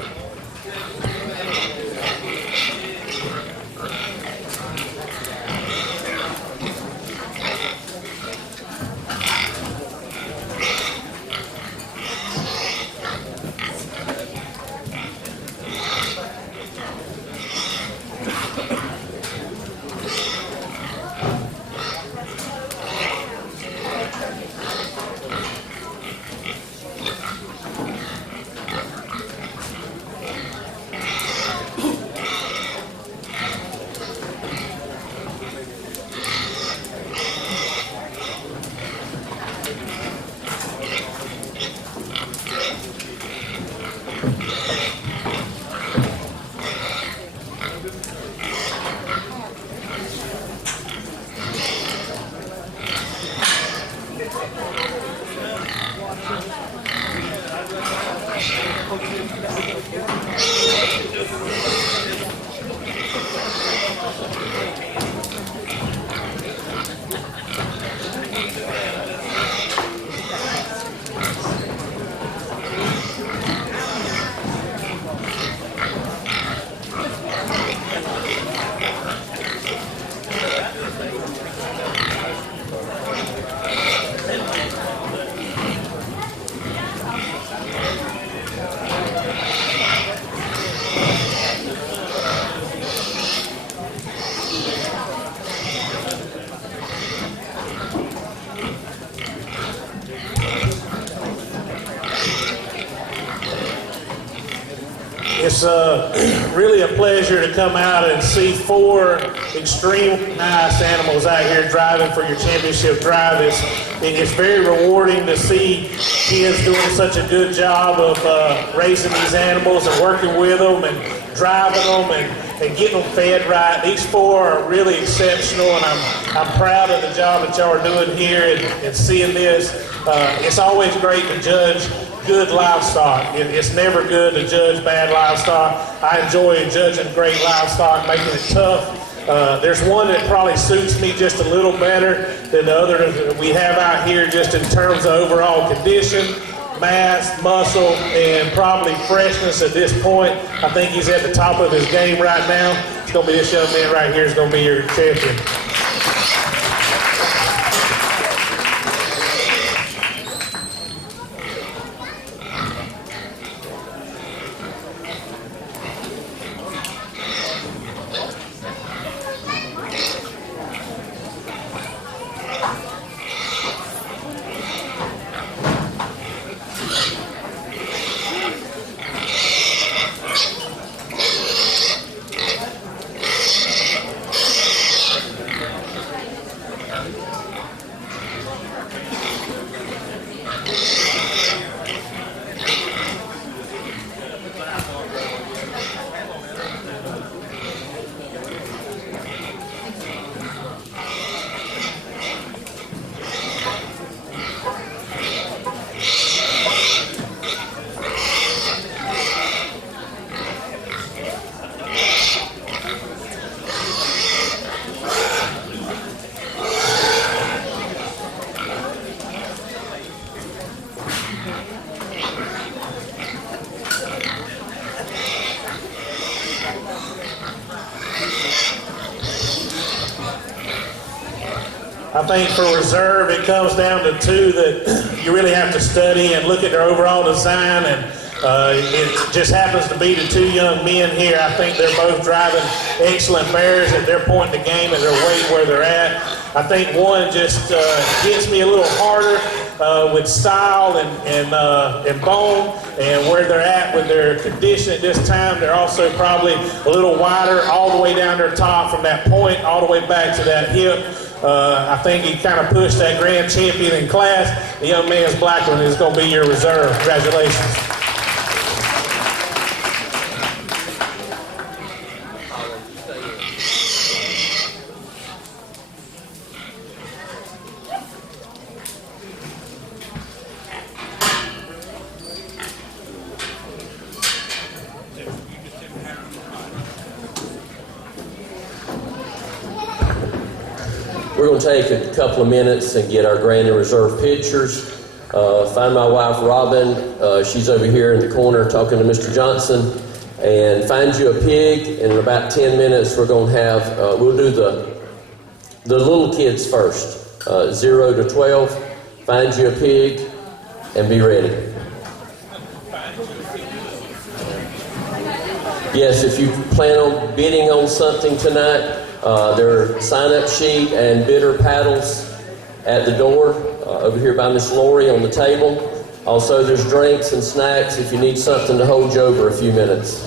It's really a pleasure to come out and see 4 extremely nice animals out here driving for your championship drive. It's very rewarding to see kids doing such a good job of raising these animals and working with them and driving them and getting them fed right. These 4 are really exceptional, and I'm proud of the job that y'all are doing here and seeing this. It's always great to judge good livestock. It's never good to judge bad livestock. I enjoy judging great livestock, making it tough. There's one that probably suits me just a little better than the other that we have out here, just in terms of overall condition, mass, muscle, and probably freshness at this point. I think he's at the top of his game right now. It's going to be this young man right here is going to be your champion. I think for reserve, it comes down to two that you really have to study and look at their overall design, and it just happens to be the two young men here. I think they're both driving excellent bears at their point in the game, at their weight where they're at. I think one just hits me a little harder with style and bone, and where they're at with their condition at this time. They're also probably a little wider all the way down their top from that point all the way back to that hip. I think he kind of pushed that grand champion in class. The young man's black one is going to be your reserve. Congratulations. We're going to take a couple of minutes and get our grand and reserve pictures. Find my wife, Robin. She's over here in the corner talking to Mr. Johnson. And find you a pig. And in about 10 minutes, we're going to have, we'll do the little kids first, 0 to 12. Find you a pig and be ready. Yes, if you plan on bidding on something tonight, there are sign-up sheet and bidder paddles at the door over here by Miss Lori on the table. Also, there's drinks and snacks if you need something to hold you over a few minutes.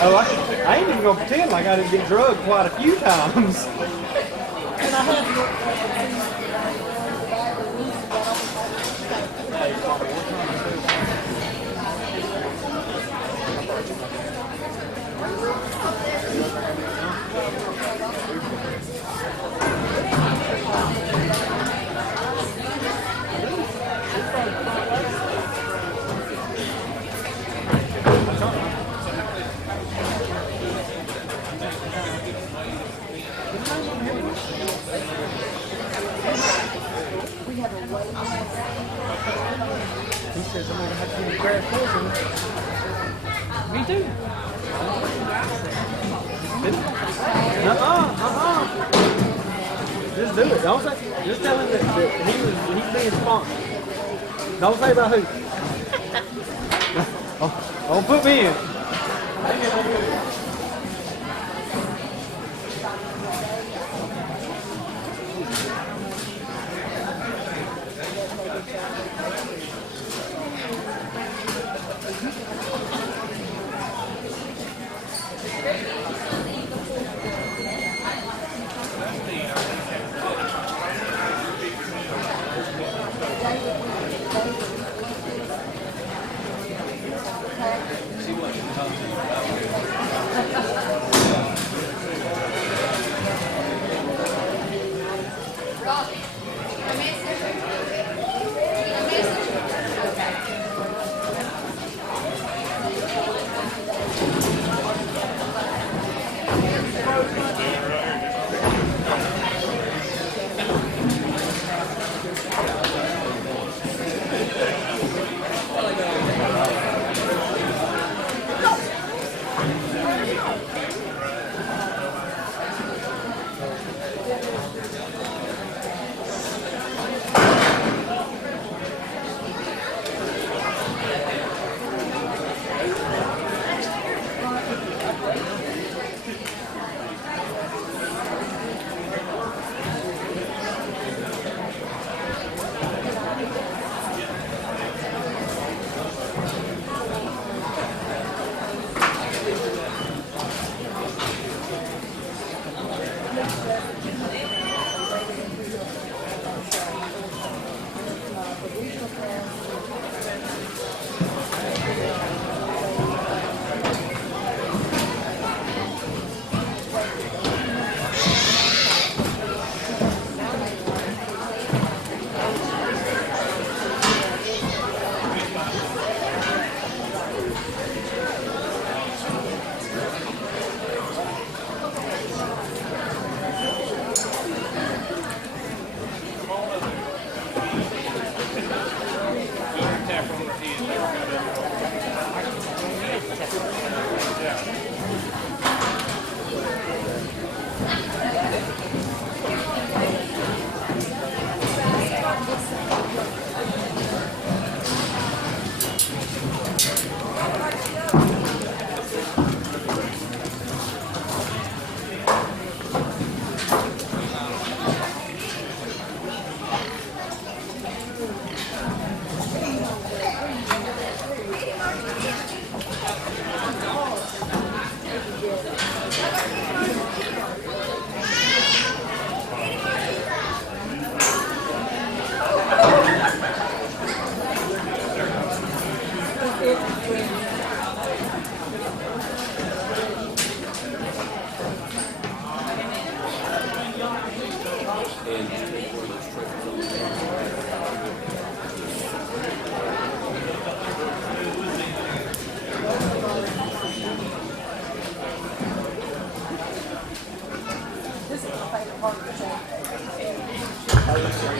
Oh, I ain't even gonna pretend like I didn't get drugged quite a few times. He says I'm gonna have to be careful. Me too. Just do it. Don't say. Just tell him that he's being sponsored. Don't say about who. Don't put me in.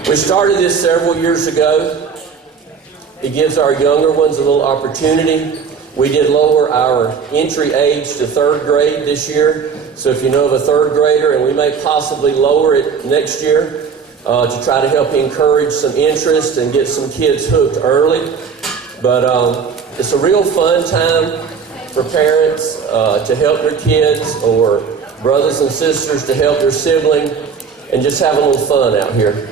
We started this several years ago. It gives our younger ones a little opportunity. We did lower our entry age to third grade this year. So if you know of a third grader, and we may possibly lower it next year to try to help encourage some interest and get some kids hooked early. But it's a real fun time for parents to help their kids, or brothers and sisters to help their sibling, and just have a little fun out here.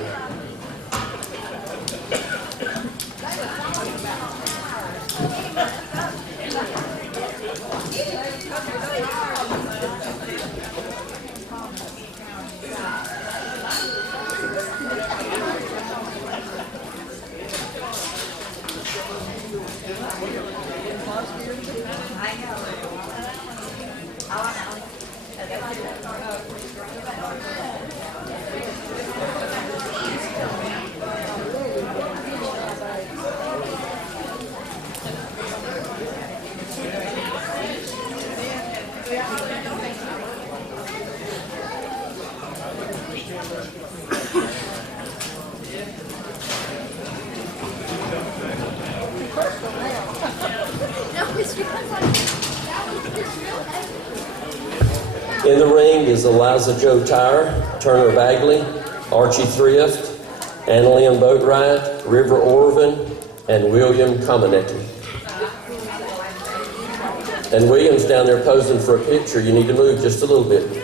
In the ring is Eliza Jo Tyre, Turner Bagley, Archie Thrift, Annalyn Boatwright, River Orvin, and William Kamenecki. And William's down there posing for a picture. You need to move just a little bit.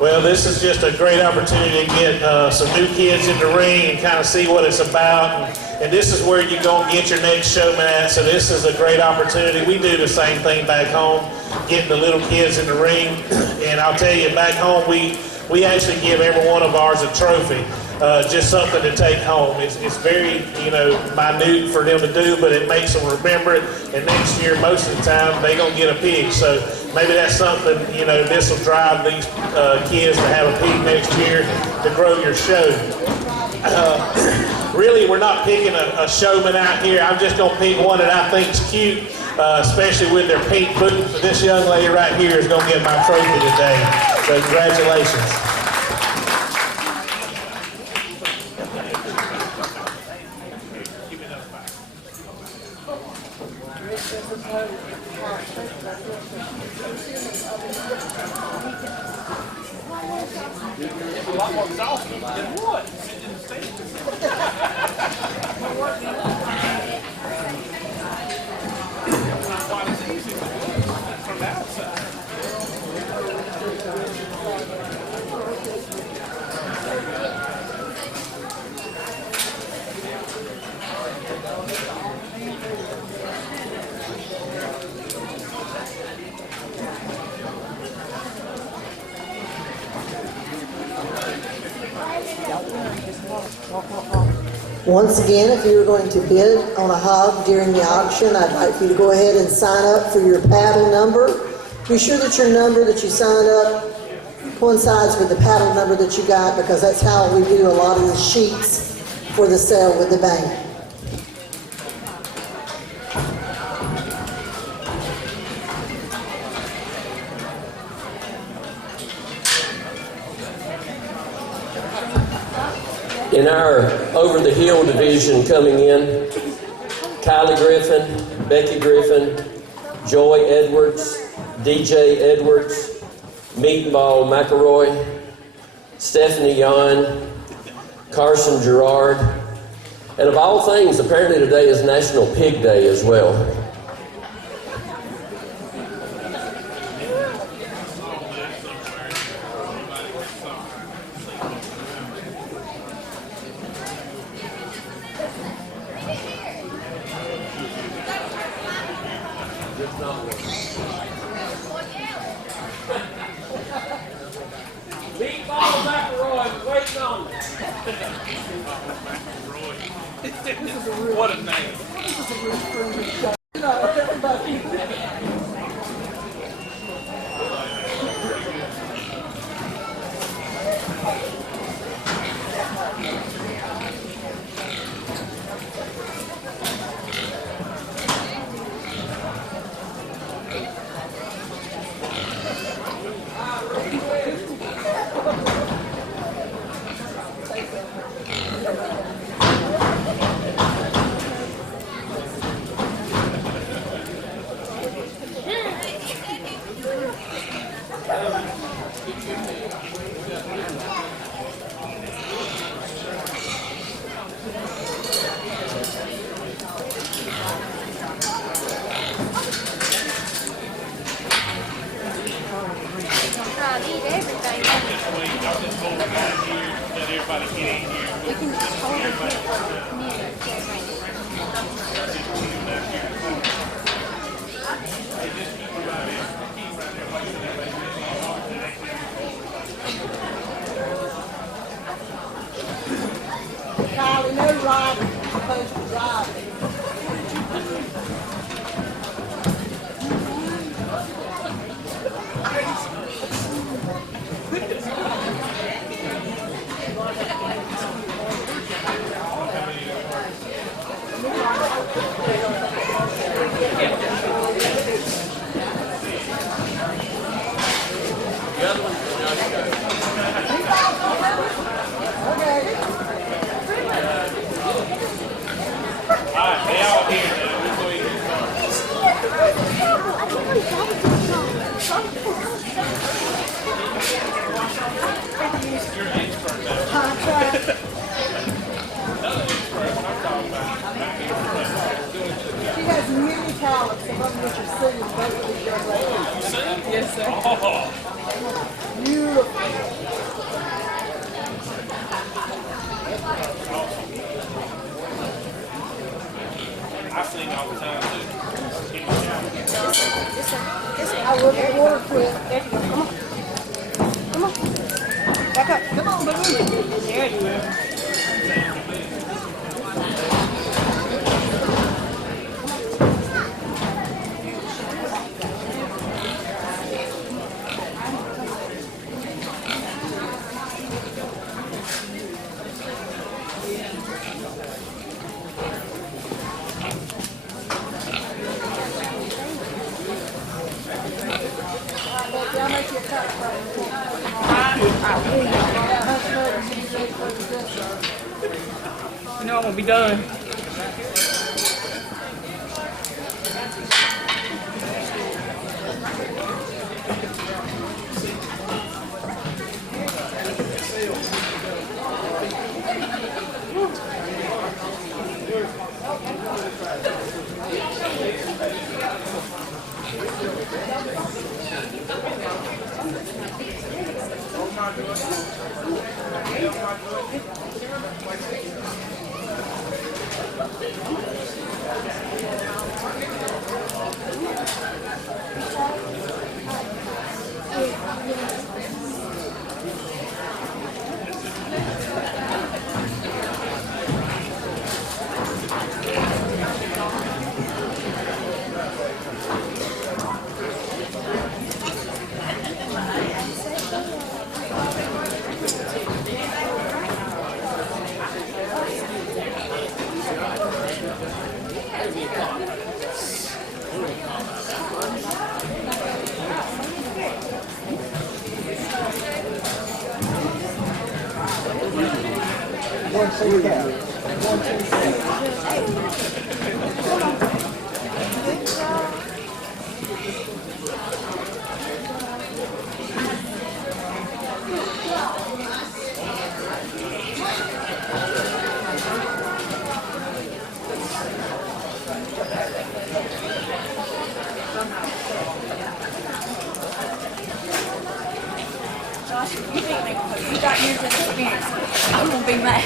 Well, this is just a great opportunity to get some new kids in the ring and kind of see what it's about. And this is where you're going to get your next showman at. So this is a great opportunity. We do the same thing back home, getting the little kids in the ring. And I'll tell you, back home, we actually give every one of ours a trophy. Just something to take home. It's very, minute for them to do, but it makes them remember it. And next year, most of the time, they're going to get a pig. So maybe that's something, this will drive these kids to have a pig next year to grow your show. Really, we're not picking a showman out here. I'm just going to pick one that I think is cute, especially with their pink boots. This young lady right here is going to get my trophy today. So congratulations. Once again, if you were going to bid on a hog during the auction, I'd like for you to go ahead and sign up for your paddle number. Be sure that your number that you sign up coincides with the paddle number that you got, because that's how we do a lot of the sheets for the sale with the bank. In our over-the-hill division coming in, Kylie Griffin, Becky Griffin, Joy Edwards, DJ Edwards, Meatball McElroy, Stephanie Yon, Carson Gerard, and of all things, apparently today is National Pig Day as well. Meatball McElroy, waiting on me. What a name. This is a really friendly show. You know, everybody. Try to eat everything. Y'all just hold it down here, let everybody get in here. We can just hold it here for a minute. Kylie, no riding. You're supposed to drive. The other one's for Joshua. Okay. All right, they all here now. We'll go ahead. You're an expert now. Contract. Another expert, what I'm talking about. She has many talents, some of them that you're seeing, both of these young ladies. You sing? Yes, sir. Oh. Beautiful. I sing all the time, too. I will get water quick. There you go. Come on. Come on. Back up. Come on, baby. There it is. I'll make you a cup for you. You know I won't be done. You got years of experience. I'm gonna be mad.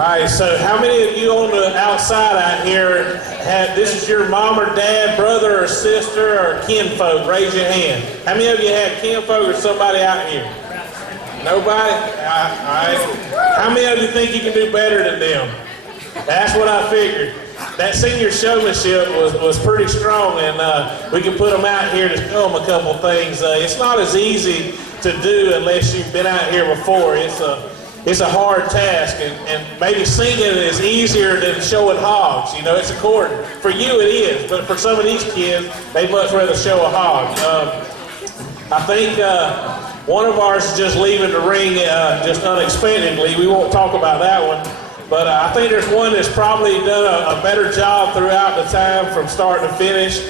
right, so how many of you on the outside out here this is your mom or dad, brother or sister or kinfolk? Raise your hand. How many of you had kinfolk or somebody out here? Nobody? All right. How many of you think you can do better than them? That's what I figured. That senior showmanship was pretty strong, and we can put them out here to show them a couple things. It's not as easy to do unless you've been out here before. It's a hard task, and maybe singing is easier than showing hogs. You know, it's important. For you it is, but for some of these kids, they'd much rather show a hog. I think one of ours is just leaving the ring just unexpectedly. We won't talk about that one. But I think there's one that's probably done a better job throughout the time from start to finish.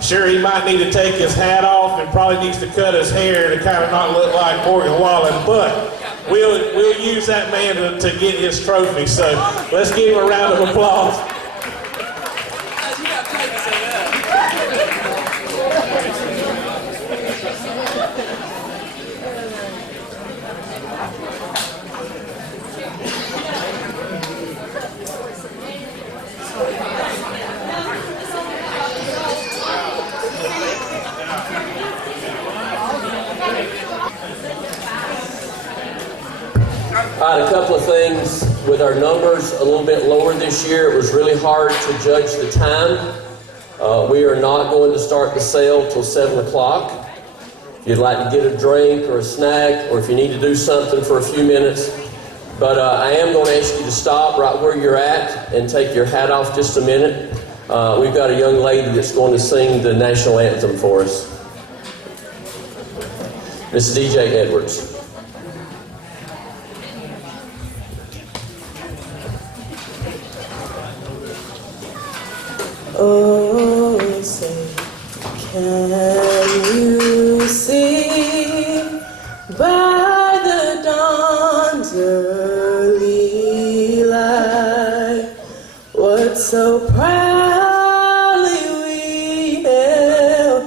Sure, he might need to take his hat off and probably needs to cut his hair to kind of not look like Morgan Wallen, but we'll use that man to get his trophy. So let's give him a round of applause. All right, a couple of things with our numbers a little bit lower this year. It was really hard to judge the time. We are not going to start the sale till 7 o'clock. If you'd like to get a drink or a snack, or if you need to do something for a few minutes. But I am going to ask you to stop right where you're at and take your hat off just a minute. We've got a young lady that's going to sing the national anthem for us. Mrs. DJ Edwards. Oh, say, can you see by the dawn's early light what so proudly we hailed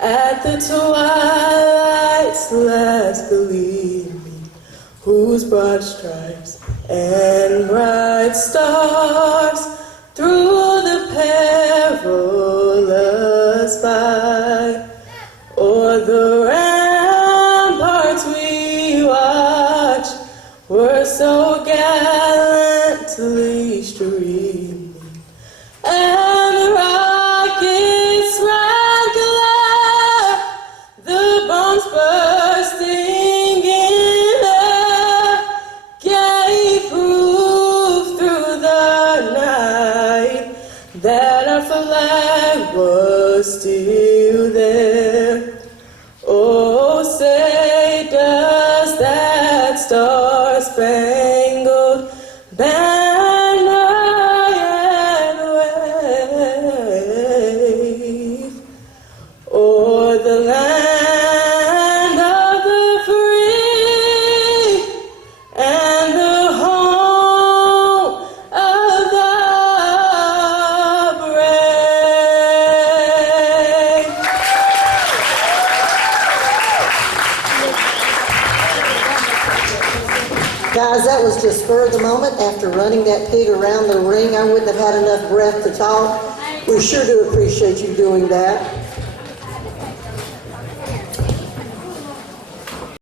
at the twilight's last gleaming, whose broad stripes and bright stars through the perilous fight, o'er the ramparts we watched, were so gallantly streaming, and the rockets ran glare, the bombs bursting in air, gave proof through the night that our flag was still there. Oh, say, does that star-spangled banner yet wave o'er the land of the free and the home of the brave? Guys, that was just spur of the moment. After running that pig around the ring, I wouldn't have had enough breath to talk. We sure do appreciate you doing that.